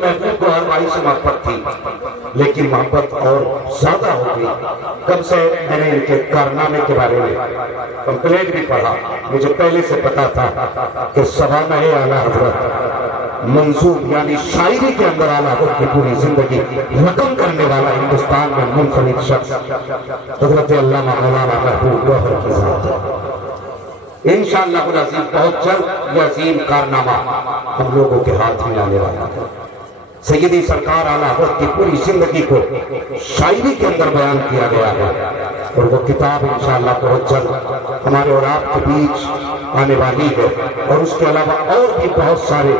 محبوب کو ہر بھائی سے محبت تھی، لیکن محبت اور زیادہ ہو گئی کب سے میں نے ان کے کارنامے کے بارے میں کمپلیٹ بھی پڑھا۔ مجھے پہلے سے پتا تھا کہ سوانح اعلیٰ حضرت منظوم یعنی شاعری کے اندر اعلیٰ حضرت کی پوری زندگی رقم کرنے والا ہندوستان میں منفرد شخص حضرت علامہ مولانا محبوب گوہر کی ذات ہے۔ انشاءاللہ العظیم بہت جلد یہ عظیم کارنامہ ہم لوگوں کے ہاتھ میں آنے والا ہے۔ سیدی سرکار اعلیٰ حضرت کی پوری زندگی کو شاعری کے اندر بیان کیا گیا ہے، اور وہ کتاب انشاءاللہ بہت جلد ہمارے اور آپ کے بیچ آنے والی ہے، اور اس کے علاوہ اور بھی بہت سارے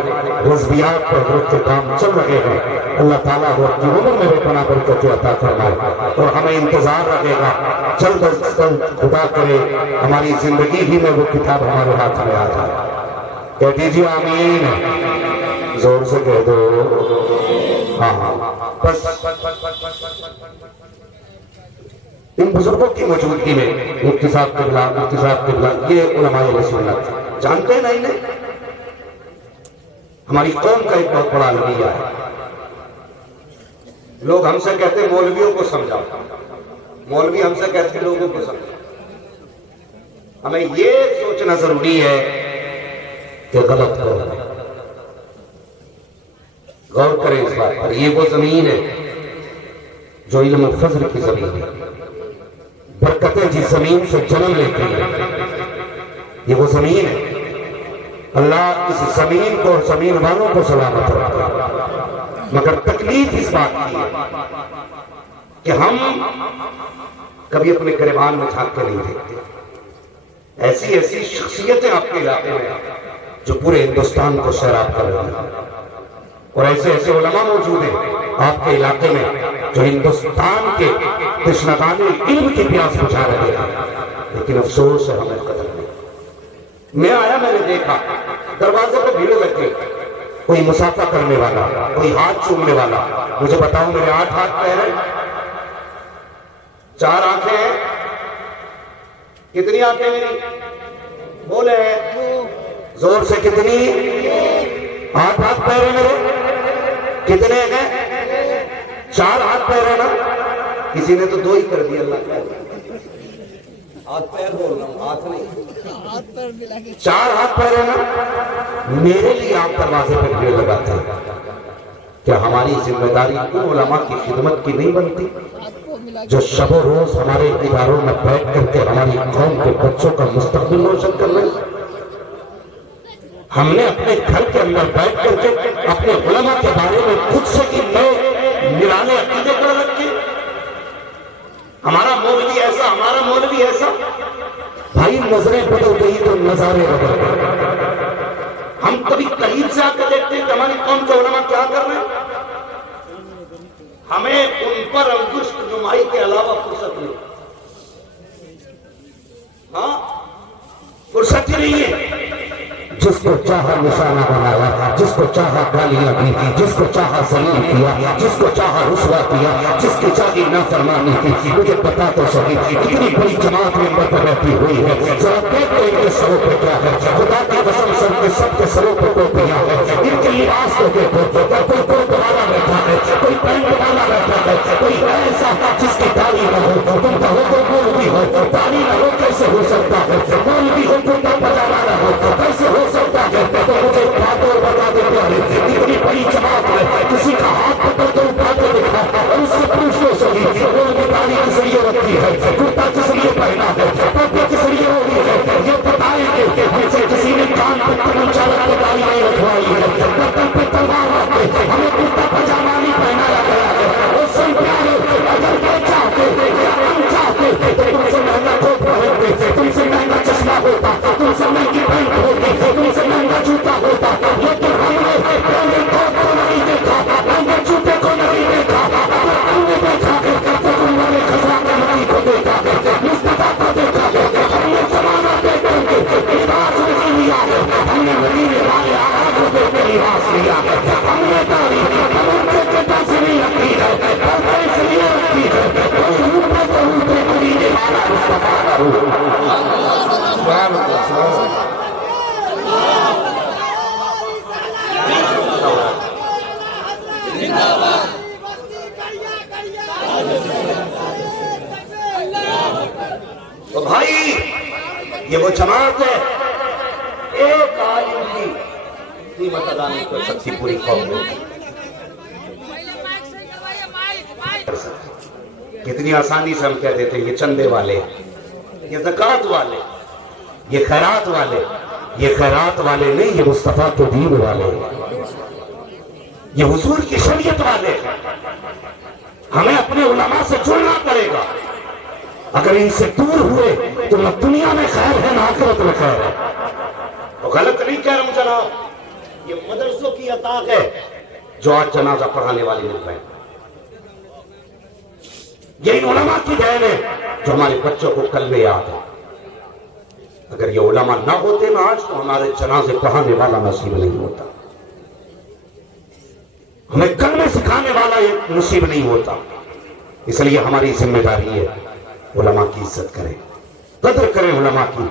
رضویات پر حضرت کے کام چل رہے ہیں۔ اللہ تعالیٰ حضرت کی عمر میں بے پناہ برکت عطا فرمائے، اور ہمیں انتظار رہے گا جلد از جلد خدا کرے ہماری زندگی ہی میں وہ کتاب ہمارے ہاتھ میں آ جائے۔ کہہ دیجیے آمین، زور سے کہہ دو ہاں۔ بس ان بزرگوں کی موجودگی میں مفتی صاحب قبلہ یہ علماء سنت جانتے ہیں نہیں، ہماری قوم کا ایک بہت بڑا المیہ ہے۔ لوگ ہم سے کہتے ہیں مولویوں کو سمجھاؤ، مولوی ہم سے کہتے ہیں لوگوں کو سمجھاؤ۔ ہمیں یہ سوچنا ضروری ہے کہ غلط کریں، غور کریں اس بات پر۔ یہ وہ زمین ہے جو علم و فضل کی زمین ہے، برکتیں جس زمین سے جنم لیتی ہیں، یہ وہ زمین ہے۔ اللہ اس زمین کو اور زمین والوں کو سلامت رکھے، مگر تکلیف اس بات کی ہے کہ ہم کبھی اپنے گریبان میں جھانک کے نہیں دیکھتے۔ ایسی ایسی شخصیتیں آپ کے علاقے میں جو پورے ہندوستان کو سیراب کر رہی ہیں، اور ایسے ایسے علماء موجود ہیں آپ کے علاقے میں جو ہندوستان کے تشنگان علم کی پیاس بجھا رہے ہیں، لیکن افسوس ہے ہمیں قدر نہیں۔ میں آیا، میں نے دیکھا دروازے پہ بھیڑ لگ گئی، کوئی مسافہ کرنے والا، کوئی ہاتھ چومنے والا۔ مجھے بتاؤ میرے 8 ہاتھ پیر ہیں، 4 آنکھیں ہیں، کتنی آنکھیں میری؟ بولے زور سے، کتنی؟ 8 ہاتھ پیر ہیں میرے، کتنے ہیں؟ 4 ہاتھ پیر ہیں نا؟ کسی نے تو 2 ہی کر دیا، اللہ کا ہاتھ پیر بول رہا ہوں، ہاتھ نہیں، 4 ہاتھ پیر ہیں نا؟ میرے لیے آپ دروازے پر بھیڑ لگاتے ہیں، کیا ہماری ذمہ داری ان علماء کی خدمت کی نہیں بنتی جو شب و روز ہمارے اداروں میں بیٹھ کر کے ہماری قوم کے بچوں کا مستقبل روشن کر رہے ہیں؟ ہم نے اپنے گھر کے اندر بیٹھ کر کے اپنے علماء کے بارے میں خود سے کی نئے نرانے عقیدے کر رکھے، ہمارا مولوی ایسا، ہمارا مولوی ایسا۔ بھائی نظریں بدل گئی تو نظارے بدل گئے۔ ہم کبھی قریب سے آ کر دیکھتے ہیں کہ ہماری قوم کے علماء کیا کر رہے ہیں؟ ہمیں ان پر انگشت نمائی کے علاوہ فرصت نہیں، ہاں فرصت ہی نہیں ہے۔ جس کو چاہا نشانہ بنایا، جس کو چاہا گالیاں دی، جس کو چاہا ذلیل کیا، جس کو چاہا رسوا کیا، جس کی چاہی نافرمانی کی۔ مجھے پتا تو صحیح اتنی بڑی جماعت ممبر پر بیٹھی ہوئی ہے، ذرا دیکھو ان کے سروں پہ کیا ہے، خدا کی قسم سب کے سروں پہ ٹوپیاں ہے، ان کے لباس کو دیکھو، کوئی کوٹ والا بیٹھا ہے، کوئی پینٹ والا بیٹھا ہے، کوئی ایسا جس کی داڑھی نہ ہو، تم کہو تو مولوی ہو، داڑھی نہ ہو کیسے ہو سکتا ہے؟ مولوی ہو کرتا پجامہ نہ ہو کیسے ہو سکتا ہے؟ تو مجھے بات اور بتا دیتے ہیں، اتنی بڑی جماعت ہے، کسی کا ہاتھ پکڑ کے اٹھا کے دکھا اور اس سے پوچھ لو صحیح وہ نے داڑھی کس لیے رکھی ہے، کرتا کس لیے پہنا ہے، ٹوپی کس لیے ہوئی ہے؟ یہ بتائیں کہ ہم سے کسی نے کان پہ تمنچا رکھ کے داڑھی نہیں رکھوائی ہے، گردن پہ تلوار رکھ کے ہمیں کرتا پجامہ نہیں پہنایا گیا ہے۔ وہ سن پیارے، اگر وہ چاہتے یا ہم چاہتے تو تم سے مہنگا کوٹ پہنتے، تم سے مہنگا چشمہ ہوتا، تو بھائی یہ وہ جماعت ہے، ایک عالم کی قیمت ادا نہیں کر سکتی پوری قوم میں۔ کتنی آسانی سے ہم کہہ دیتے ہیں یہ چندے والے، یہ زکوٰۃ والے، یہ خیرات والے۔ یہ خیرات والے نہیں، یہ مصطفیٰ کے دین والے، یہ حضور کی شریعت والے۔ ہمیں اپنے علماء سے جڑنا پڑے گا۔ اگر ان سے دور ہوئے تو نہ دنیا میں خیر ہے نہ آخرت میں خیر ہے۔ تو غلط نہیں کہہ رہا ہوں جناب، یہ مدرسوں کی عطا ہے جو آج جنازہ پڑھانے والے مل رہے ہیں۔ یہ ان علماء کی دین ہے جو ہمارے بچوں کو کلمے یاد ہے۔ اگر یہ علماء نہ ہوتے نا آج تو ہمارے جنازے پڑھانے والا نصیب نہیں ہوتا، ہمیں کلمے سکھانے والا یہ نصیب نہیں ہوتا۔ اس لیے ہماری ذمہ داری ہے علماء کی عزت کریں، قدر کریں علماء کی۔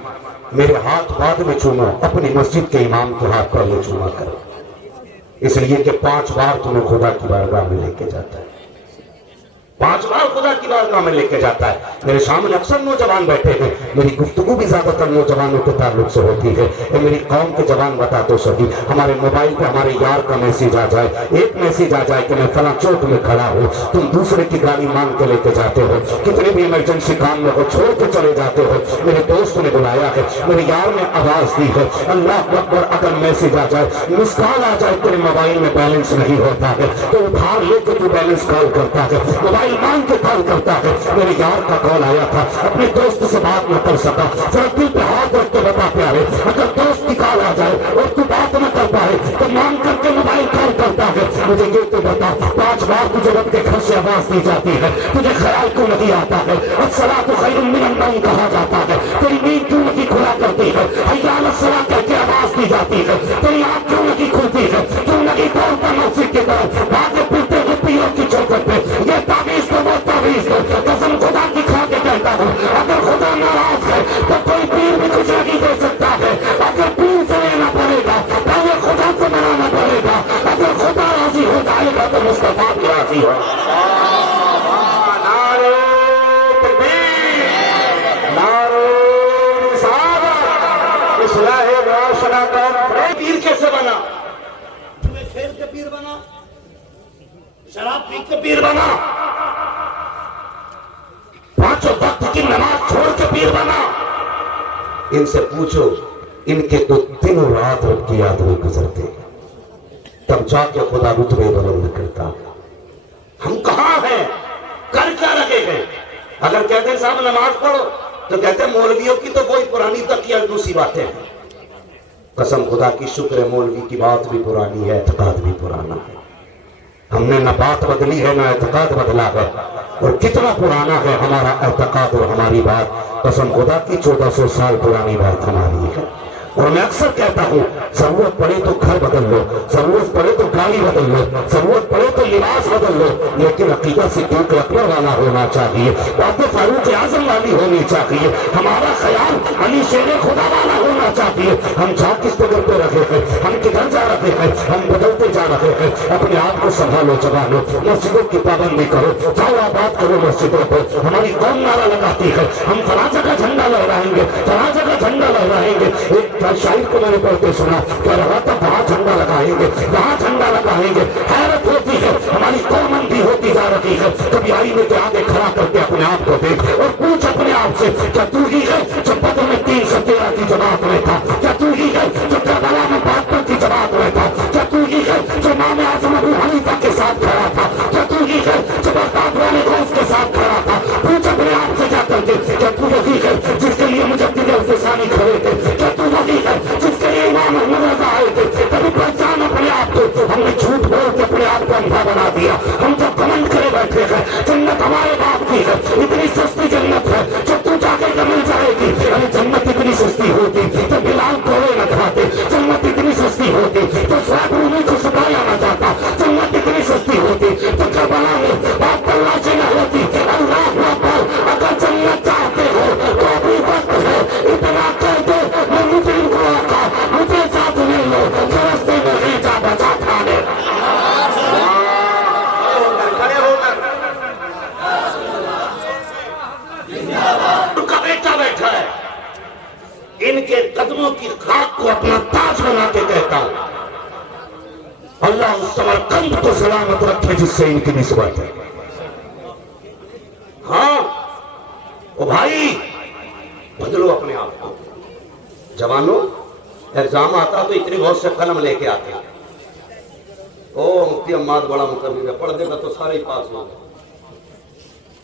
میرے ہاتھ بعد میں چومو، اپنی مسجد کے امام کے ہاتھ پہلے چوما کرو، اس لیے کہ 5 بار تمہیں خدا کی بارگاہ میں لے کے جاتا ہے، 5 بار خدا کی بارگاہ میں لے کے جاتا ہے۔ میرے سامنے اکثر نوجوان بیٹھے ہیں، میری گفتگو بھی زیادہ تر نوجوانوں کے تعلق سے ہوتی ہے۔ میری قوم کے جوان بتا دو سبھی، ہمارے موبائل پہ ہمارے یار کا میسیج آ جائے، ایک میسیج آ جائے کہ میں فلاں چوک میں کھڑا ہوں، تم دوسرے کی گاڑی مانگ کے لے کے جاتے ہو، کتنے بھی ایمرجنسی کام میں ہو چھوڑ کے چلے جاتے ہو۔ میرے دوست نے بلایا ہے، میرے یار نے آواز دی ہے، اللہ اکبر، اگر میسیج آ جائے، مس کال آ جائے، تیرے موبائل میں بیلنس نہیں ہوتا ہے تو ادھار لے کے تو بیلنس کال کرتا ہے، موبائل مان کے کال کرتا ہے۔ میرے یار کا کال آیا تھا، اپنے دوست سے بات نہ کر سکا، ذرا دل پہ ہاتھ رکھ کے بتا پیارے، اگر دوست کی کال آ جائے اور تو بات نہ کر پائے تو مان کر کے موبائل کال کرتا ہے۔ مجھے یہ تو بتا، 5 بار تجھے رب کے گھر سے آواز دی جاتی ہے، تجھے خیال کیوں نہیں آتا ہے؟ الصلاۃ خیر من النوم کہا جاتا ہے، تیری نیند کیوں نہیں کھلا کرتی ہے؟ حی علی الصلاۃ کہہ کے آواز دی جاتی ہے، تیری آنکھ کیوں نہیں کھلتی ہے؟ کیوں نہیں دوڑتا مسجد کی طرف بھاگے پھرتے ہوئے پیروں کی چوکھٹ پہ؟ یہ تعویذ تو وہ تعویذ ہے، قسم خدا کی کھا کے کہتا ہوں، اگر خدا ناراض ہے تو کوئی پیر بھی کچھ نہیں دے سکتا ہے۔ اگر پیر سے لینا پڑے گا پہلے خدا کو منانا پڑے گا، اگر خدا راضی ہو جائے گا تو مصطفیٰ بھی راضی ہو۔ نعرہ تکبیر، نعرہ رسالت، اصلاح معاشرہ کا پیر کیسے بنا؟ جوئے کھیل کے پیر بنا، شراب پی کے پیر بنا، 5 وقت کی نماز چھوڑ کے پیر بنا۔ ان سے پوچھو، ان کے تو دن و رات رب کی یاد میں گزرتے، تب جا کے خدا رتبے بلند کرتا۔ ہم کہاں ہیں؟ کر کیا رہے ہیں؟ اگر کہتے ہیں صاحب نماز پڑھو تو کہتے ہیں مولویوں کی تو کوئی پرانی تقیہ دوسری باتیں ہیں۔ قسم خدا کی شکر ہے، مولوی کی بات بھی پرانی ہے، اعتقاد بھی پرانا ہے۔ ہم نے نہ بات بدلی ہے نہ اعتقاد بدلا ہے، اور کتنا پرانا ہے ہمارا اعتقاد اور ہماری بات، قسم خدا کی 1400 سال پرانی بات ہماری ہے۔ اور میں اکثر کہتا ہوں، ضرورت پڑے تو گھر بدل لو، ضرورت پڑے تو گاڑی بدل لو، ضرورت پڑے تو لباس بدل لو، لیکن عقیدہ صدیق اکبر والا ہونا چاہیے، بات فاروق اعظم والی ہونی چاہیے، ہمارا خیال علی شیر خدا والا ہونا چاہیے۔ ہم جا کس جگہ پہ رہے ہیں؟ ہم کدھر جا رہے ہیں؟ ہم بدلتے جا رہے ہیں۔ اپنے آپ کو سنبھالو جوانو، مسجدوں کی پابندی کرو، جاؤ آباد کرو مسجدوں کو۔ ہماری قوم نعرہ لگاتی ہے، ہم فلاں جگہ جھنڈا لہرائیں گے، فلاں جگہ جھنڈا لہرائیں گے۔ ایک شاعر کو میں نے پڑھتے سنا، کہہ رہا تھا وہاں جھنڈا لگائیں گے، وہاں جھنڈا لگائیں گے۔ حیرت ہوتی ہے، ہماری قوم اندھی ہوتی جا رہی ہے۔ کبھی آئینے کے آگے کھڑا کر کے اپنے آپ کو دیکھ اور پوچھ اپنے آپ سے، کیا تو ہی ہے جو بدر میں 313 کی جماعت میں تھا؟ کیا تو ہی ہے جو کربلا میں 72 کی جماعت میں تھا؟ کیا تو ہی ہے جو امام اعظم ابو حنیفہ کے ساتھ کھڑا تھا؟ کیا تو ہی ہے جو بغداد والے غوث کے ساتھ کھڑا تھا؟ پوچھ اپنے آپ سے جا کر کے، کیا تو وہی ہے جس کے لیے مجدد الفسانی کھڑے تھے؟ کیا تو وہی ہے جس کے لیے امام احمد رضا آئے تھے؟ کبھی پہچان اپنے آپ کو۔ ہم نے جھوٹ بول کے اپنے آپ کو اندھا بنا دیا۔ ہم جو گمنڈ کرے بیٹھے ہیں جنت ہمارے باپ کی ہے، اتنی سستی جنت ہے جو تو جا کے مل جائے گی۔ ارے جنت اتنی سستی ہوتی تو بلال کوڑے نہ کھاتے، جنت اتنی سستی ہوتی تو صاحب رومی کو سکھایا نہ جاتا، جنت اتنی سستی ہوتی تو کربلا میں بات تلاشی نہ ہوتی۔ اللہ اکبر، اگر جنت چاہتے ہو تو ابھی وقت ہے، اتنا کر دو میں مجرم کو آقا مجھے ساتھ لے لو، رستے میں بھیجا بچا کھانے۔ اپنا تاج بنا کے کہتا ہوں اللہ اس سمرقند کو سلامت رکھے جس سے ان کی نسبت ہے. ہاں او بھائی بدلو اپنے آپ کو. جوانوں ایگزام آتا تو اتنی بہت سے قلم لے کے آتے ہیں. او مفتی عماد بڑا مقرر ہے, پڑھ دے گا تو سارے ہی پاس ہو گئے.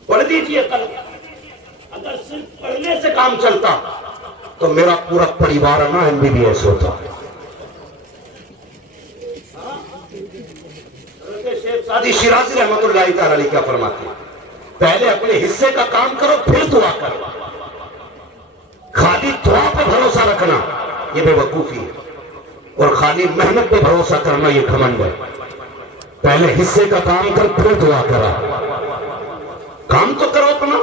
پڑھ دیجئے قلم. اگر صرف پڑھنے سے کام چلتا تو میرا پورا پریوار نا MBBS ہوتا. شیخ سعدی شیرازی رحمت اللہ تعالی علیہ کیا فرماتے ہیں, پہلے اپنے حصے کا کام کرو پھر دعا کرو. خالی دعا پہ بھروسہ رکھنا یہ بے وقوفی ہے, اور خالی محنت پہ بھروسہ کرنا یہ گھمنڈ ہے. پہلے حصے کا کام کر پھر دعا کرا. کام تو کرو اپنا.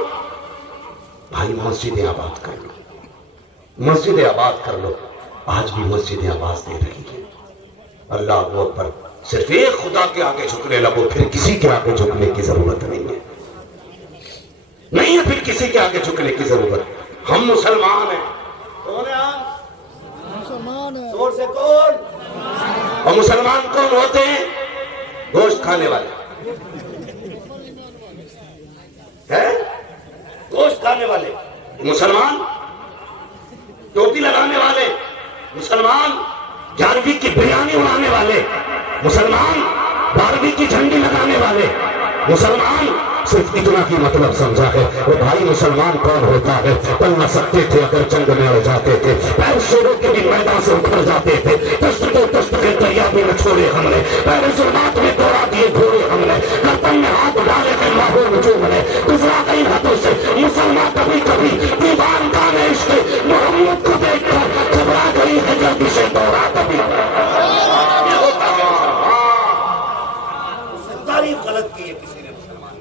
بھائی مسجدیں آباد کر لو, مسجدیں آباد کر لو. آج بھی مسجدیں آواز دے رہی ہیں اللہ اکبر. صرف ایک خدا کے آگے جھکنے لگو, پھر کسی کے آگے جھکنے کی ضرورت نہیں ہے. نہیں ہے پھر کسی کے آگے جھکنے کی ضرورت. ہم مسلمان ہیں. کون ہے آپ؟ مسلمان ہیں. زور سے کون؟ اور مسلمان کون ہوتے ہیں؟ گوشت کھانے والے ہیں, گوشت کھانے والے مسلمان. ٹوپی لگانے والے مسلمان. 11ویں کی بریانی اڑانے والے مسلمان. 12ویں کی جھنڈی لگانے والے مسلمان. صرف اتنا ہی مطلب سمجھا ہے. وہ بھائی مسلمان کون ہوتا ہے؟ پل نہ سکتے تھے اگر جنگ میں اڑ جاتے تھے, پیر شیروں کے بھی میدان سے اکھڑ جاتے تھے. دشت کے دریا میں نہ چھوڑے ہم نے, پیر ظلمات میں دوڑا دیے گھوڑے ہم نے. گردن میں ہاتھ ڈالے تھے ماحول نجوم نے. گزرا گئی ہاتھوں سے مسلمان کبھی کبھی دیوان کان عشق محمد کو دیکھ کر گھبرا گئی ہے جلدی سے دوڑا کبھی. تعریف غلط کی ہے کسی نے مسلمان.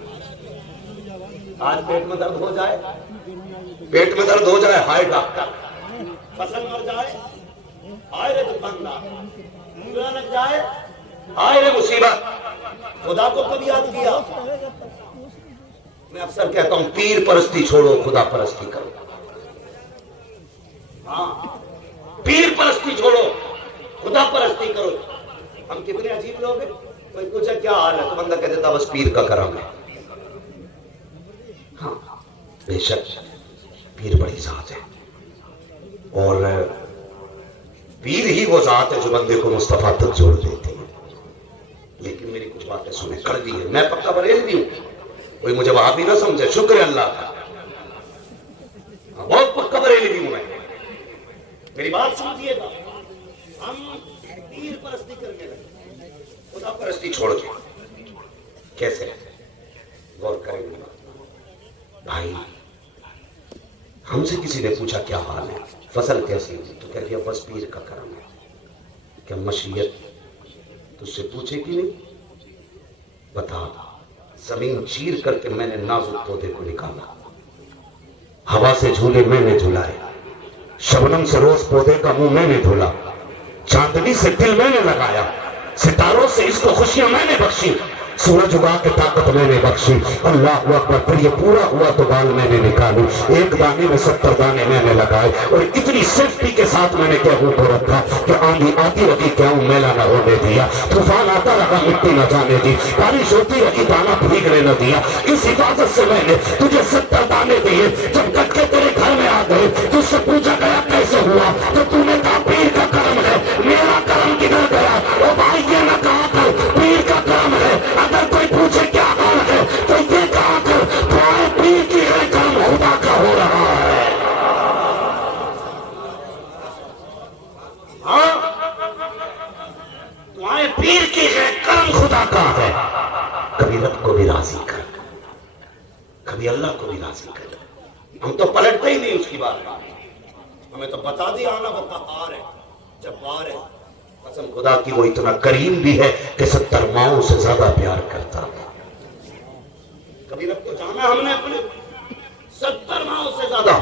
آج پیٹ میں درد ہو جائے, پیٹ میں درد ہو جائے, ہائے ڈاکٹر. فصل مر جائے, ہائے رے دکاندار. مونگا لگ جائے, ہائے رے مصیبت. خدا کو کبھی یاد کیا؟ میں اکثر کہتا ہوں پیر پرستی چھوڑو, خدا پرستی کرو. ہاں پیر پرستی چھوڑو, خدا پرستی کرو. ہم کتنے عجیب لوگ ہیں. کوئی پوچھا کیا حال ہے تو بندہ کہہ دیتا بس پیر کا کرم ہے. ہاں بے شک پیر بڑی ذات ہے, اور پیر ہی وہ ذات ہے جو بندے کو مصطفیٰ تک جوڑ دیتی ہے. لیکن میری کچھ باتیں سنیں, کڑوی ہے. میں پکا بریلوی ہوں, کوئی مجھے وہاں بھی نہ سمجھے. شکر اللہ کا, بہت پکا بریلوی ہوں میں. میری بات سمجھیے گا. ہم پیر پرستی کرنے لگے, خدا پرستی چھوڑ کے. کیسے غور کریں گے بھائی. ہم سے کسی نے پوچھا کیا حال ہے, فصل کیسی ہوئی, تو کہہ دیا بس پیر کا کرم ہے. کیا مشیت تجھ سے پوچھے کہ نہیں؟ بتا. زمین چیر کر کے میں نے نازک پودے کو نکالا, ہوا سے جھولے میں نے جھلائے, شبنم سے روز پودے کا منہ میں نے دھولا, چاندنی سے دل میں نے لگایا, ستاروں سے اس کو خوشیاں میں نے بخشی, سورج اگا کے طاقت میں نے بخشی. اللہ اکبر. پھر یہ پورا ہوا تو بال میں نے نکالی, ایک دانے میں 70 دانے میں نے لگائے, اور اتنی سیفٹی کے ساتھ میں نے گیہوں کو رکھا کہ آندھی آتی رہی گیہوں میلا نہ ہونے دیا, طوفان آتا رہا مٹی نہ جانے دی, بارش ہوتی رہی دانا بھیگنے نہ دیا. اس حفاظت سے میں نے تجھے 70 دانے دیے. جب کٹ کے تیرے گھر میں آ گئے تجھ سے پوچھا گیا کیسے ہوا, تو تو نے کہا پیر کا کرم ہے. میرا کرم کدھر گیا؟ او بھائی یہ نہ کہا کر پیر کا کرم ہے. اگر کوئی پوچھے کیا حال ہے تو یہ کہا کر تمہارے پیر کی ہے کرم خدا کا ہو رہا ہے. ہاں تمہارے پیر کی ہے کرم خدا کا ہے. کبھی رب کو بھی راضی کر, کبھی اللہ کو بھی راضی کر. ہم تو پلٹتے ہی نہیں اس کی بات. ہمیں تو بتا دیا آنا وہ قہار ہے, جبار ہے. قسم خدا کی وہ اتنا کریم بھی ہے کہ 70 ماؤں سے زیادہ پیار کرتا ہے. کبھی رب کو جانا ہم نے اپنے 70 ماؤں سے زیادہ,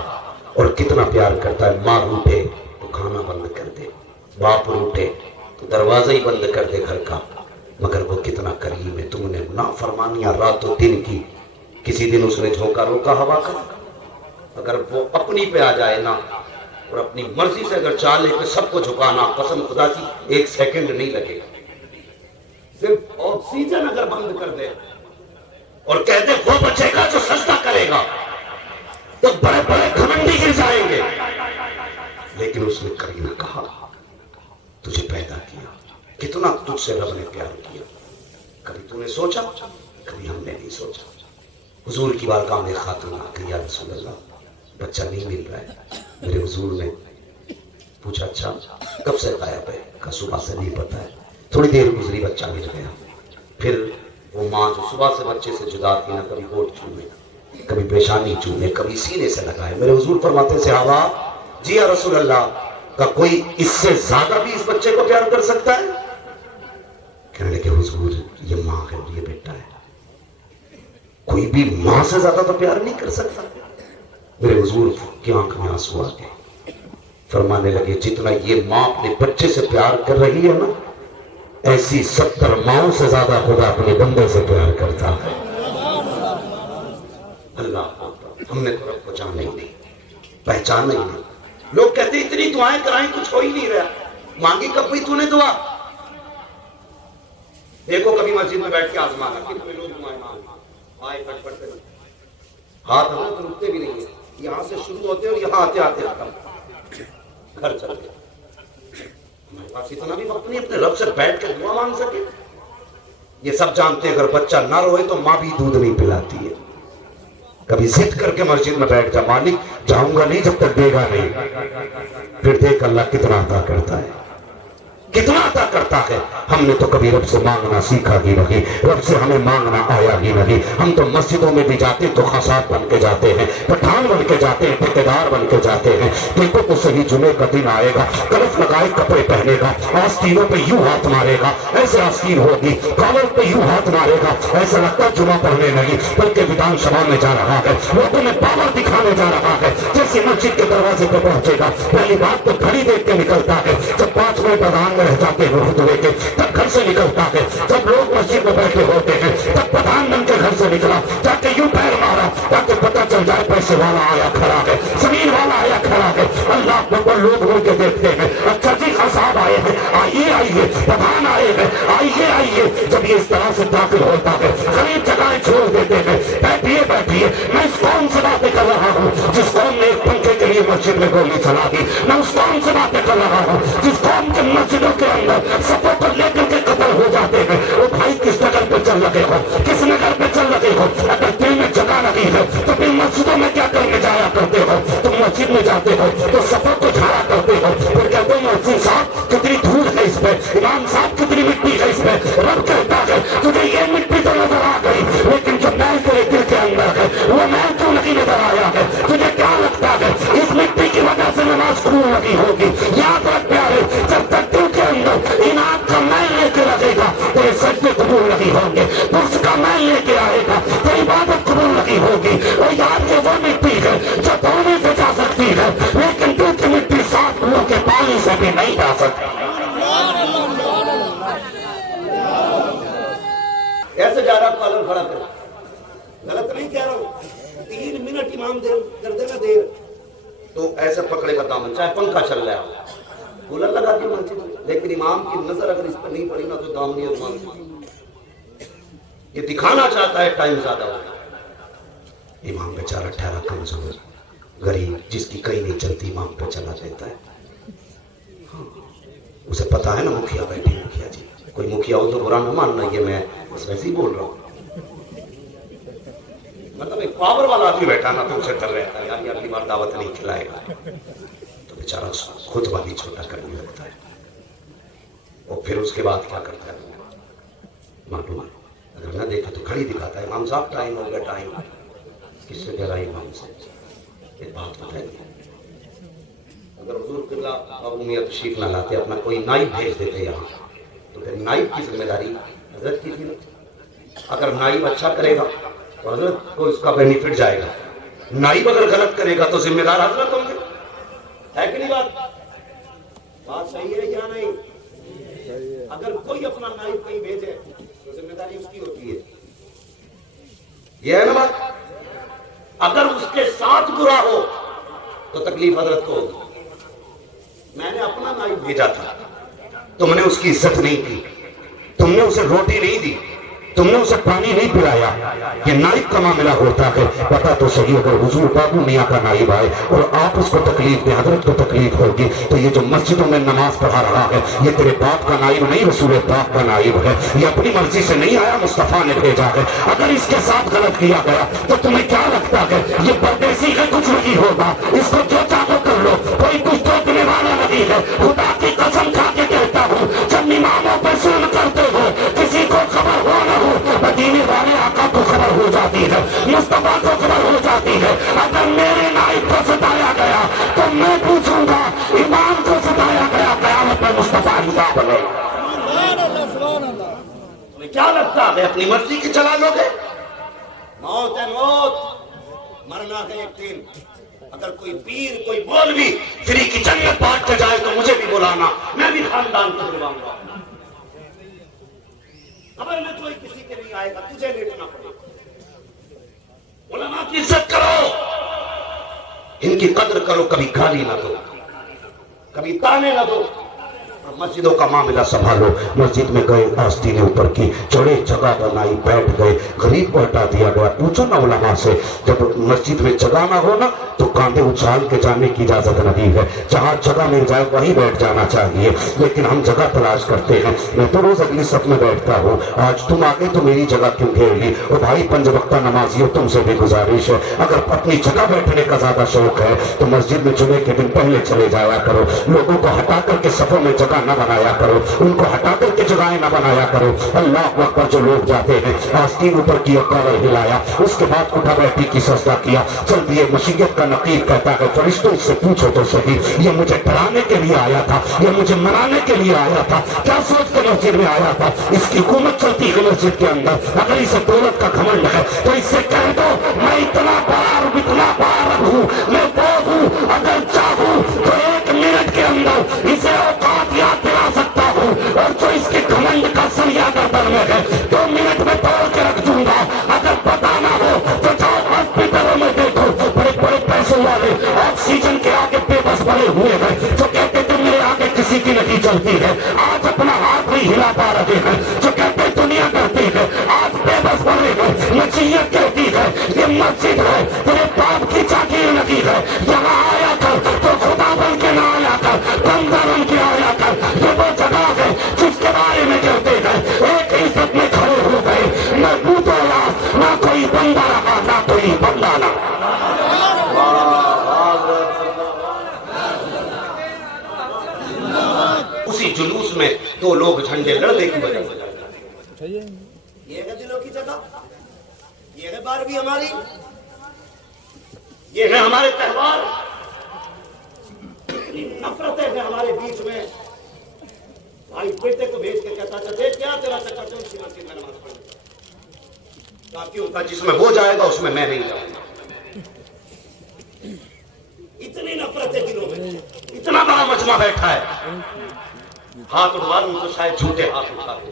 اور کتنا پیار کرتا ہے. ماں روٹے تو کھانا بند کر دے, باپ روٹے تو دروازہ ہی بند کر دے گھر کا, مگر وہ کتنا کریم ہے. تم نے نافرمانیاں رات و دن کی, کسی دن اس نے جھونکا روکا ہوا کا. اگر وہ اپنی پہ آ جائے نا اور اپنی مرضی سے اگر چاہ لے کہ سب کو جھکانا، قسم خدا کی 1 سیکنڈ نہیں لگے گا. صرف آکسیجن اگر بند کر دے اور کہہ دے وہ بچے گا جو سجدہ کرے گا، تو بڑے بڑے گھمنڈی گر جائیں گے. لیکن اس نے کبھی نہ کہا تجھے پیدا کیا، کتنا تجھ سے رب نے پیار کیا. کبھی تو نے سوچا؟ کبھی ہم نے نہیں سوچا. حضور کی بارگاہ میں خاتون آ گئی، یا رسول اللہ بچہ نہیں مل رہا ہے. میرے حضور نے پوچھا اچھا کب سے غائب ہے؟ کہا صبح سے نہیں پتا ہے. تھوڑی دیر گزری بچہ مل گیا. پھر وہ ماں جو صبح سے بچے سے جدا تھی نہ کبھی ہونٹ چومے، کبھی پیشانی چومے، کبھی سینے سے لگائے. میرے حضور فرماتے صحابہ جی یا رسول اللہ کا کوئی اس سے زیادہ بھی اس بچے کو پیار کر سکتا ہے؟ کہنے لگے حضور یہ ماں ہے اور یہ بیٹا ہے، کوئی بھی ماں سے زیادہ تو پیار نہیں کر سکتا. میرے حضور کی آنکھ میں آنسو آ گئے. فرمانے لگے جتنا یہ ماں اپنے بچے سے پیار کر رہی ہے نا، ایسی 70 ماؤں سے زیادہ خدا اپنے بندے سے پیار کرتا ہے. اللہ ہم نے تو رب کو جانا ہی نہیں، پہچانا ہی نہیں. لوگ کہتے ہیں اتنی دعائیں کرائیں کچھ ہو ہی نہیں رہا. مانگی کب بھی تو نے دعا؟ دیکھو کبھی مسجد میں بیٹھ کے آزمانا کتنے لوگ دعائیں مانگیں، آئے پٹ پٹ کر ہاتھ ہمیں تو رکتے بھی نہیں ہیں. یہاں سے شروع ہوتے ہیں اور یہاں آتے آتے ختم، گھر چلتے. ہمارے پاس اتنا بھی وقت نہیں اپنے رب سے بیٹھ کے دعا مانگ سکے. یہ سب جانتے ہیں اگر بچہ نہ روئے تو ماں بھی دودھ نہیں پلاتی ہے. کبھی ضد کر کے مسجد میں بیٹھ جا، مالک جاؤں گا نہیں جب تک دے گا نہیں. پھر دیکھ اللہ کتنا عطا کرتا ہے، کتنا عطا کرتا ہے. ہم نے تو کبھی رب سے مانگنا سیکھا ہی نہیں، رب سے ہمیں مانگنا آیا ہی نہیں. ہم تو مسجدوں میں بھی جاتے تو خاصات بن کے جاتے ہیں، پٹھان بن کے جاتے ہیں، ٹھیکیدار بن کے جاتے ہیں. دیکھو تو صحیح جمعے کا دن آئے گا، کلف لگائے کپڑے پہنے گا، آستینوں پہ یوں ہاتھ مارے گا ایسے آستین ہوگی، کالر پہ یوں ہاتھ مارے گا ایسا لگتا ہے جمعہ پڑھنے نہیں بلکہ ودھان سبھا میں جا رہا ہے، لوگوں میں پاور دکھانے جا رہا ہے. جیسے مسجد کے دروازے پہ پہنچے گا پہلی بات تو گھڑی دیکھ کے نکلتا ہے. جب 5 منٹ اذان میں رہ جاتے ہیں خطبے کے تب گھر سے نکلتا ہے. جب لوگ مسجد میں بیٹھے ہوتے ہیں تب پردھان بن کے گھر سے نکلا، جا کے یوں پیر مارا تاکہ پتہ چل جائے پیسے والا آیا کھڑا ہے، زمین والا آیا کھڑا ہے. اللہ اکبر. لوگ ہو کے دیکھتے ہیں اچھا جی خان صاحب آئے ہیں، آئیے آئیے، پردھان آئے ہیں، آئیے آئیے. جب یہ اس طرح سے داخل ہوتا ہے غریب جگہیں چھوڑ دیتے ہیں. بیٹھیے بیٹھیے. میں اس قوم سے باتیں کر رہا ہوں جس قوم نے ایک پنکھے کے لیے مسجد میں گولی چلا دی. میں اس قوم سے باتیں کر رہا ہوں جس قوم کے مسجدوں کے اندر سپوں پر لے کر کے قتل ہو جاتے ہیں. وہ بھائی کس نگر پہ چل رہے ہو، کس نگر پہ چل رہے ہو؟ اگر دل میں جگہ نہیں ہے تو پھر مسجدوں میں کیا کرنے جایا کرتے ہو؟ تم مسجد میں جاتے ہو تو سپوں کو جھاڑا کرتے ہو، پھر کہتے ہو مؤذن صاحب کتنی دھول ہے اس پہ، امام صاحب کتنی مٹی ہے اس پہ. رب کہتا ہے تجھے یہ مٹی تو نظر آ گئی لیکن جو میل تیرے دل کے اندر ہے وہ میل کیوں نہیں نظر آیا ہے؟ تجھے کیا لگتا ہے اس مٹی کی وجہ سے نماز کیوں نہیں ہوگی؟ یاد رکھ پیارے، جب تک دل کے اندر انعام کا میل لے کے رکھے گا تیرے سجدے قبول نہیں ہوں گے، بغض کا میل لے کے آئے گا تو عبادت قبول نہیں ہوگی. اور یاد کے وہ مٹی ہے جو دھونے سے جا سکتی ہے لیکن دل کی مٹی صاف منہ کے پانی سے بھی نہیں جا سکتی. ایسے جا رہا کالر کھڑا کر، غلط نہیں کہہ رہا ہوں. 3 منٹ امام دیر کر دے گا دیر تو ایسے پکڑے کا دامن، چاہے پنکھا چل رہا ہے کولر لگا دی مسجد میں، لیکن امام کی نظر اگر اس پر نہیں پڑی نا تو دامنی ارمان یہ دکھانا چاہتا ہے ٹائم زیادہ ہوگا. امام بیچارہ ٹھہرا کمزور غریب جس کی کہیں نہیں چلتی امام پہ چلا دیتا ہے. اسے پتا ہے نا مکھیا بیٹھی، مکھیا جی کوئی مکھیا ہو تو برا نہ ماننا، یہ میں بس ویسے ہی بول رہا ہوں. مطلب ایک پاور والا آدمی بیٹھا نا تو اسے ڈر رہتا ہے یار یہ اگلی بار دعوت نہیں کھلائے گا، تو بیچارہ خود والی چھوٹا کرنے لگتا ہے. اور پھر اس کے بعد کیا کرتا ہے معلوم ہے، اگر نہ دیکھا تو کھڑی دکھاتا ہے امام صاحب ٹائم ہو گیا. ٹائم کس سے کہہ رہا ہے امام سے؟ ایک بات بتائیں گے، اگر حضور قبلہ ابو میاں تشریف نہ لاتے اپنا کوئی نائب بھیج دیتے یہاں تو پھر نائب کی ذمہ داری حضرت کی تھی. اگر نائب اچھا کرے گا تو حضرت کو اس کا بینیفٹ جائے گا، نائب اگر غلط کرے گا تو ذمہ دار حضرت ہوں گے. ہے کہ نہیں بات صحیح ہے یا نہیں؟ اگر کوئی اپنا نائب کہیں بھیجے تو ذمہ داری اس کی ہوتی ہے. یہ ہے نا بات. اگر اس کے ساتھ برا ہو تو تکلیف حضرت کو ہوگی. میں نے اپنا نائب بھیجا تھا، تم نے اس کی عزت نہیں کی، تم نے اسے روٹی نہیں دی، تم نے اسے پانی نہیں پلایا۔ یہ نائب کا معاملہ ہوتا ہے، پتا تو صحیح اگر حضور بابو میاں کا نائب آئے اور آپ اس کو تکلیف دیں، حضرت کو تکلیف ہوگی، تو یہ جو مسجدوں میں نماز پڑھا رہا ہے یہ تیرے باپ کا نائب نہیں، رسول پاک کا نائب ہے، یہ اپنی مرضی سے نہیں آیا، مصطفیٰ نے بھیجا ہے۔ اگر اس کے ساتھ غلط کیا گیا تو تمہیں کیا لگتا ہے یہ پردیسی ہے، کچھ نہیں ہوگا، اس کو جو چاہو کر لو، کوئی کچھ ٹوکنے والا نہیں ہے۔ خدا کی قسم کھا کے کہتا ہوں، جب اماموں پہ ظلم کرتے ہو کسی کو خبر ہو نہ ہو، مدینے والے آقا کو خبر ہو جاتی ہے، مصطفیٰ کو خبر ہو جاتی ہے۔ اگر میرے نائب کو ستایا گیا تو میں پوچھوں گا، امام کو ستایا گیا، قیامت میں مصطفیٰ حساب لے۔ تمہیں کیا لگتا ہے اپنی مرضی کی چلا لو گے؟ موت ہے موت، مرنا ہے ایک دن۔ اگر کوئی پیر کوئی مولوی فری کی جنت بانٹ کے جائے تو مجھے بھی بلانا، میں بھی خاندان کو بلواؤں گا۔ خبر میں کوئی کسی کے نہیں آئے گا، تجھے لیٹنا پڑے گا۔ علماء کی عزت کرو، ان کی قدر کرو، کبھی گالی نہ دو، کبھی تانے نہ دو، اور مسجدوں کا معاملہ سنبھالو۔ مسجد میں گئے، آستینیں اوپر کی، چڑھے، جگہ بنائی، بیٹھ گئے، غریب کو ہٹا دیا گیا۔ پوچھو نا علماء سے، جب مسجد میں جگہ نہ ہو نا تو کاندھے اچھال کے جانے کی اجازت نہیں ہے، جہاں جگہ مل جائے وہیں بیٹھ جانا چاہیے، لیکن ہم جگہ تلاش کرتے ہیں۔ میں تو روز اگلی صف میں بیٹھتا ہوں، آج تم آگے تو میری جگہ کیوں گھیر لی؟ اور بھائی پنج وقتہ نمازیوں، تم سے بھی گزارش ہے، اگر اپنی جگہ بیٹھنے کا زیادہ شوق ہے تو مسجد میں جمعے کے دن پہلے چلے جایا کرو، لوگوں کو ہٹا کر کے صفوں میں جگہ نہ بنایا کرو، ان کو ہٹا کر کے جگہیں نہ بنایا کرو۔ اللہ اکبر، جو لوگ جاتے ہیں، آستین اوپر کی، کالر ہلایا، اس کے بعد اٹھا بیٹھی کی سجدہ کیا، چل دیے۔ مشیت کا نقیب کہتا ہے فرشتوں سے پوچھو تو صحیح، یہ مجھے ڈرانے کے لیے آیا تھا، یہ مجھے منانے کے لیے آیا تھا، کیا سوچ کے مسجد میں آیا تھا؟ اس کی حکومت چلتی ہے مسجد کے اندر، اگر اسے دولت کا گھمنڈ ہے تو اس سے کہہ دو میں اتنا بار ہوں، میں وہ ہوں، اگر چاہوں تو 1 منٹ کے اندر اسے اوقات یاد دلا سکتا ہوں، اور جو اس کے گھمنڈ کا سریا گردن میں ہے 2 منٹ میں توڑ کے رکھ دوں گا۔ اگر پتا نہ ہو تو جاؤ ہاسپٹلوں میں دیکھو، بڑے بڑے پیسوں والے آکسیجن کے آگے بے بس بنے ہوئے ہیں، جو کہتے تھے میرے آگے کسی کی نہیں چلتی ہے، آج اپنا ہاتھ نہیں ہلا پا رہے ہیں، جو کہتے دنیا کرتی ہے، آج بے بس بنے ہیں۔ نصیحت کہتی ہے یہ مسجد ہے، تیرے باپ کی چاکر نہیں ہے، یہاں آیا کر تو خدا بن کے نہ آیا کر، بندہ بن کے آیا کر۔ یہ وہ جگہ ہے جس کے بارے میں کہتے ہیں ایک عزت میں کھڑے ہو گئے، نہ بوت والا، نہ کوئی بندہ رہا، نہ کوئی بندہ نہ۔ اسی جلوس میں 2 لوگ جھنڈے لڑنے کی وجہ سے، یہ ہے دلوں کی جگہ، یہ ہے بارگی ہماری، یہ ہے ہمارے تہوار، نفرتیں ہیں ہمارے بیچ میں۔ بھائی بیٹے کو بھیج کے کہتا تھا دیکھ کیا تیرا چچا کون سی مسجد میں نماز پڑھے، کیوں کا جس میں وہ جائے گا اس میں نہیں جاؤں گا۔ اتنی نفرتیں دلوں میں، اتنا بڑا مجمع بیٹھا ہے، ہاتھ اٹھوا لوں تو شاید جھوٹے ہاتھ اٹھاتے۔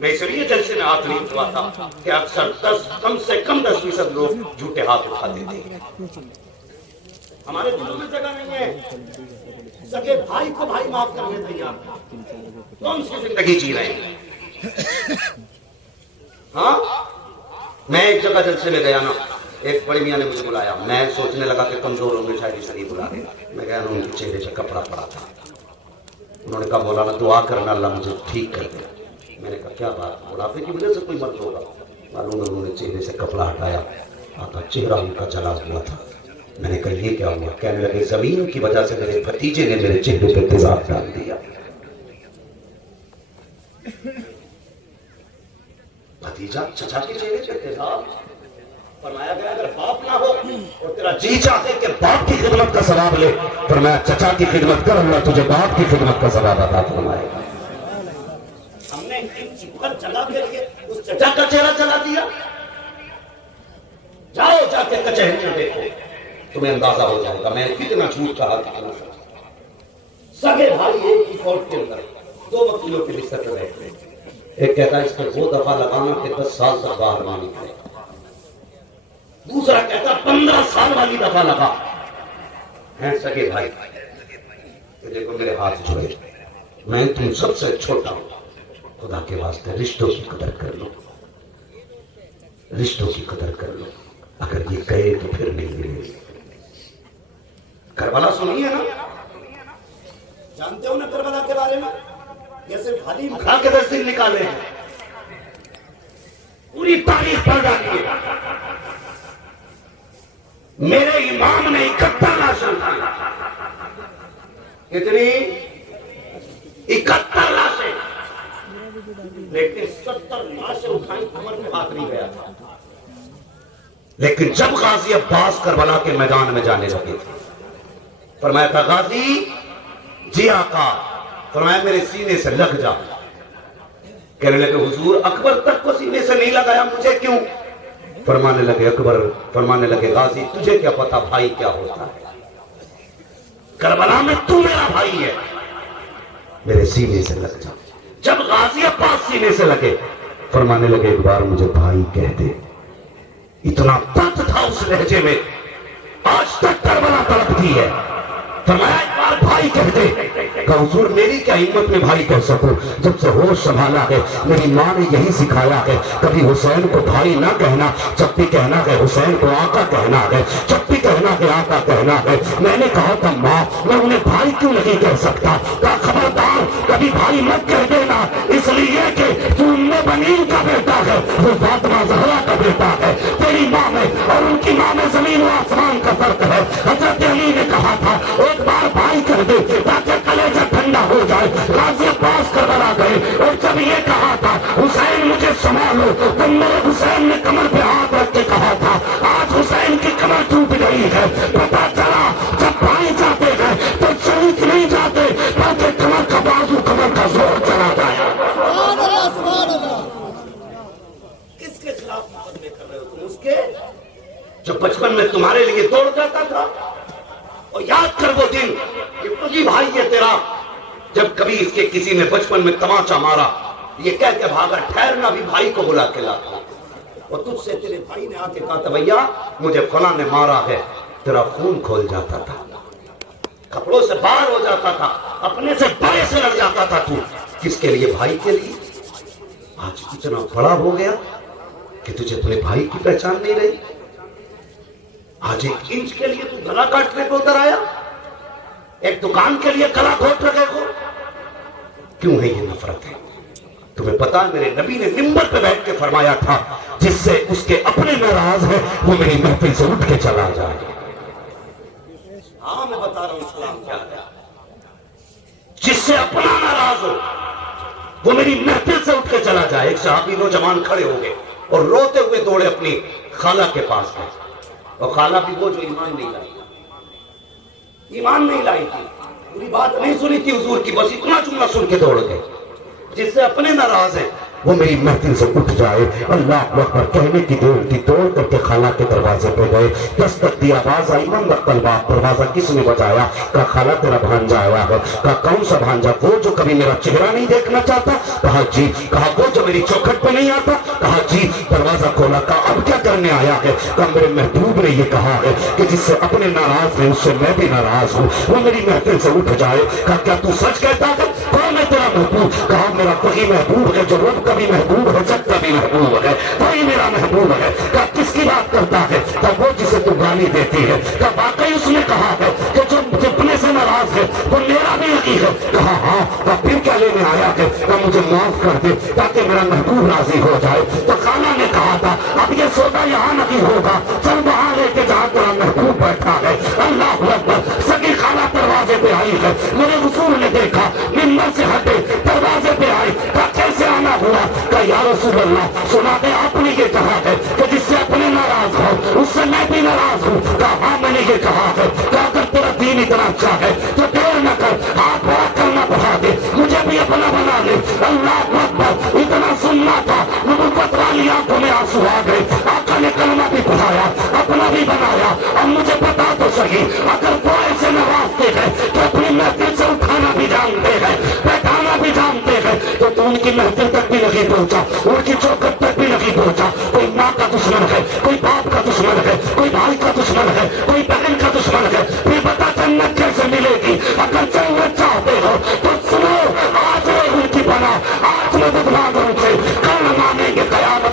میں اس لیے جلسے میں ہاتھ نہیں اٹھواتا کہ اکثر کم سے کم 10% لوگ جھوٹے ہاتھ اٹھا دیتے ہیں۔ ہمارے دلوں میں جگہ نہیں ہے، سگے بھائی کو بھائی معاف کرنے تیار، کون سی زندگی جی رہے ہیں؟ ہاں، میں ایک جگہ جلسے میں گیا نا، ایک بڑے میاں نے مجھے بلایا، میں سوچنے لگا کہ کمزور ہوں گے شاید اس لیے بلا رہے، میں گیا ان کے چہرے سے کپڑا پڑا تھا، انہوں نے کہا مولانا دعا کرنا اللہ مجھے ٹھیک کر دے۔ میں نے کہا کیا بات، بڑھاپے کی وجہ سے کوئی مرض ہوگا؟ معلوم ہے انہوں نے چہرے سے کپڑا ہٹایا، آتا چہرہ ان کا جلا ہوا تھا۔ میں نے کہا یہ کیا ہوا؟ کہنے لگے زمین کی وجہ سے میرے بھتیجے نے میرے چہرے پہ تیزاب ڈال دیا۔ بھتیجا چچا کے چہرے پہ تیزاب؟ فرمایا گیا اگر باپ نہ ہو اور تیرا جی چاہے کہ باپ کی خدمت کا ثواب لے، فرمایا چچا کی خدمت کر، اللہ تجھے باپ کی خدمت کا ثواب عطا فرمائے گا۔ ہم نے پر جلا کے لیے اس چچا کا چہرہ جلا دیا۔ جاؤ جا کے کچہری میں دیکھو، تمہیں اندازہ ہو جائے گا میں کتنا جھوٹ کہا، کتنا سچ۔ سگے بھائی ایک ہی فورٹ کے اندر 2 وکیلوں کے بستر پہ بیٹھے، ایک کہتا ہے اس پر وہ دفعہ لگانا کہ 10 سال تک باہر نہ نکلے، دوسرا کہتا 15 سال والی دفعہ لگا۔ ہیں سگے بھائی، کہ دیکھو میرے ہاتھ جوڑے، میں تم سب سے چھوٹا ہوں، خدا کے واسطے رشتوں کی قدر کر لو، رشتوں کی قدر کر لو، اگر یہ کہے تو پھر نہیں ملے۔ کربلا سنی ہے نا، جانتے ہو نا کربلا کے بارے میں؟ یہ صرف حلیم کھا کے 10 دن نکالے ہیں، پوری تاریخ پڑھ ڈالی ہے۔ میرے امام نے 71 لاشیں اٹھائی، کتنی؟ 71 لاشیں، لیکن 70 لاشیں اٹھائیں کمر میں ہاتھ نہیں گیا تھا۔ لیکن جب غازی عباس کربلا کے میدان میں جانے لگے تھے، فرمایا تھا غازی جی آقا، فرمایا میرے سینے سے لگ جا۔ کہنے لگے حضور اکبر تک کو سینے سے نہیں لگایا، مجھے کیوں؟ فرمانے لگے اکبر، فرمانے لگے غازی تجھے کیا پتا بھائی کیا ہوتا ہے، کربلا میں تو میرا بھائی ہے، میرے سینے سے لگ جا۔ جب غازی عباس سینے سے لگے، فرمانے لگے ایک بار مجھے بھائی کہہ دے۔ اتنا درد تھا اس لہجے میں، آج تک کربلا تڑپتی ہے۔ فرمایا ایک بار بھائی کہہ دے۔ کہا حضور میری کیا ہمت میں بھائی کہہ سکوں، جب سے ہوش سنبھالا ہے میری ماں نے یہی سکھایا ہے، کبھی حسین کو بھائی نہ کہنا، جب بھی کہنا ہے حسین کو آقا کہنا ہے، جب بھی کہنا ہے آقا کہنا ہے۔ میں نے کہا تھا ماں میں انہیں بھائی کیوں نہیں کہہ سکتا؟ کہا خبردار کبھی بھائی مت کہہ دینا، اس لیے کہ تو ام بنین کا بیٹا ہے، وہ فاطمہ زہرا کا بیٹا ہے، تیری ماں میں اور ان کی ماں میں زمین و آسمان کا فرق ہے۔ حضرت علی نے کہا تھا ایک بار بھائی کہہ دے تاکہ کلیجہ ٹھنڈا ہو جائے۔ غازی عباس کربلا گئے اور جب یہ کہا تھا حسین مجھے سنبھالو، تو میرے حسین نے کمر پہ ہاتھ رکھ کے کہا تھا آج حسین کی کمر ٹوٹ گئی ہے۔ پتا چلا جب بھائی جاتے ہیں تو شریک نہیں جاتے، تاکہ کمر کا بازو کمر کا زور چلا جائے۔ کس کے خلاف مقدمے کر رہے ہو تم؟ اس کے جو بچپن میں تمہارے لیے دوڑ جاتا تھا۔ اور یاد کر وہ دن کہ وہی بھائی ہے تیرا، جب کبھی اس کے کسی نے بچپن میں تماچا مارا، یہ کہہ کے بھاگا ٹھہرنا بھی بھائی کو بلا کے لاتا، اور تجھ سے تیرے بھائی نے آ کے کہا تھا بھیا مجھے فلاں نے مارا ہے، تیرا خون کھول جاتا تھا، کپڑوں سے باہر ہو جاتا تھا، اپنے سے بڑے سے لڑ جاتا تھا۔ تو کس کے لیے؟ بھائی کے لیے۔ آج اتنا بڑا ہو گیا کہ تجھے اپنے بھائی کی پہچان نہیں رہی۔ آج 1 انچ کے لیے تو گلا کاٹنے کو ادھر آیا، ایک دکان کے لیے گلا گھوٹ رکھے کو۔ کیوں ہے یہ نفرت ہے؟ تمہیں پتا ہے میرے نبی نے منبر پہ بیٹھ کے فرمایا تھا جس سے اس کے اپنے ناراض ہے وہ میری محفل سے اٹھ کے چلا جائے۔ ہاں میں بتا رہا ہوں اسلام کیا ہے، جس سے اپنا ناراض ہو وہ میری محفل سے اٹھ کے چلا جائے۔ ایک صحابی نوجوان کھڑے ہو گئے اور روتے ہوئے دوڑے اپنی خالہ کے پاس گئے، اور خالہ بھی وہ جو ایمان نہیں لائی، ایمان نہیں لائی تھی، پوری بات نہیں سنی تھی حضور کی، بس اتنا جملہ سن کے دوڑ گئے۔ جس سے اپنے ناراض ہیں وہ میری محفل سے اٹھ جائے۔ اللہ اکبر کہنے کی دیر تھی، دوڑ کر کے خالہ کے دروازے پہ گئے، دستک دی، آواز آئی من رقل باب، دروازہ کس نے بجایا؟ کہا خالہ تیرا بھانجا آیا ہے۔ کہا کون سا بھانجا؟ وہ جو کبھی میرا چہرہ نہیں دیکھنا چاہتا؟ کہا جی۔ کہا وہ جو میری چوکھٹ پہ نہیں آتا؟ کہا جی۔ دروازہ کھولا، کہا اب کیا کرنے آیا ہے؟ کہا میرے محبوب نے یہ کہا ہے کہ جس سے اپنے ناراض ہیں اس سے میں بھی ناراض ہوں، وہ میری محفل سے اٹھ جائے۔ کہا کیا تو سچ کہتا ہے؟ کون ہے تیرا محبوب؟ کہا میرا وہی محبوب ہے جو رب کا بھی محبوب ہے، جب کا بھی محبوب ہے، وہی میرا محبوب ہے۔ کہا کس کی بات کرتا ہے؟ کہا وہ جسے تو گالی دیتی ہے۔ کہا واقعی اس نے کہا ہے کہ جو اپنے سے ناراض ہے وہ میرا بھی نہیں ہے؟ کہا ہاں۔ کہا پھر کیا لینے آیا ہے؟ کہا مجھے معاف کر دے تاکہ میرا محبوب راضی ہو جائے۔ تو خالہ نے کہا تھا اب یہ سودا یہاں نہیں ہوگا، چل وہاں لے کے جہاں تیرا محبوب بیٹھا ہے۔ اللہ اکبر، سگی خالہ دروازے پہ آئی ہے، میرے رسول نے دیکھا، منبر سے ہٹے دروازے پہ آئی۔ کہا کیسے آنا ہوا؟ کہا یا رسول اللہ سنا دے آپ نے یہ کہا ہے کہ جس سے اپنے ناراض ہو اس سے میں بھی ناراض ہوں؟ کہا ہاں میں نے یہ کہا ہے۔ کہا اگر تیرا دین اتنا اچھا ہے تو دیر نہ کر، ہاتھ بڑا کرنا بڑھا دے، مجھے بھی اپنا بنا لے۔ اللہ اکبر، اتنا سننا تھا، نبوت والی آنکھوں میں آنسو آ گئے۔ آقا نے کلمہ بھی پڑھایا، اپنا بھی بنایا۔ اب مجھے بتا تو صحیح، اگر وہ ایسے نوازتے ہیں تو اپنی محفل سے اٹھانا بھی جانتے ہیں، بیٹھانا بھی جانتے ہیں، تو ان کی محفل تک بھی نہیں پہنچا، ان کی چوکھٹ تک بھی نہیں پہنچا۔ کوئی ماں کا دشمن ہے، کوئی باپ کا دشمن ہے، کوئی بھائی کا دشمن ہے، کوئی بہن کا دشمن ہے، پھر بتا جنت کیسے ملے گی؟ اگر جنت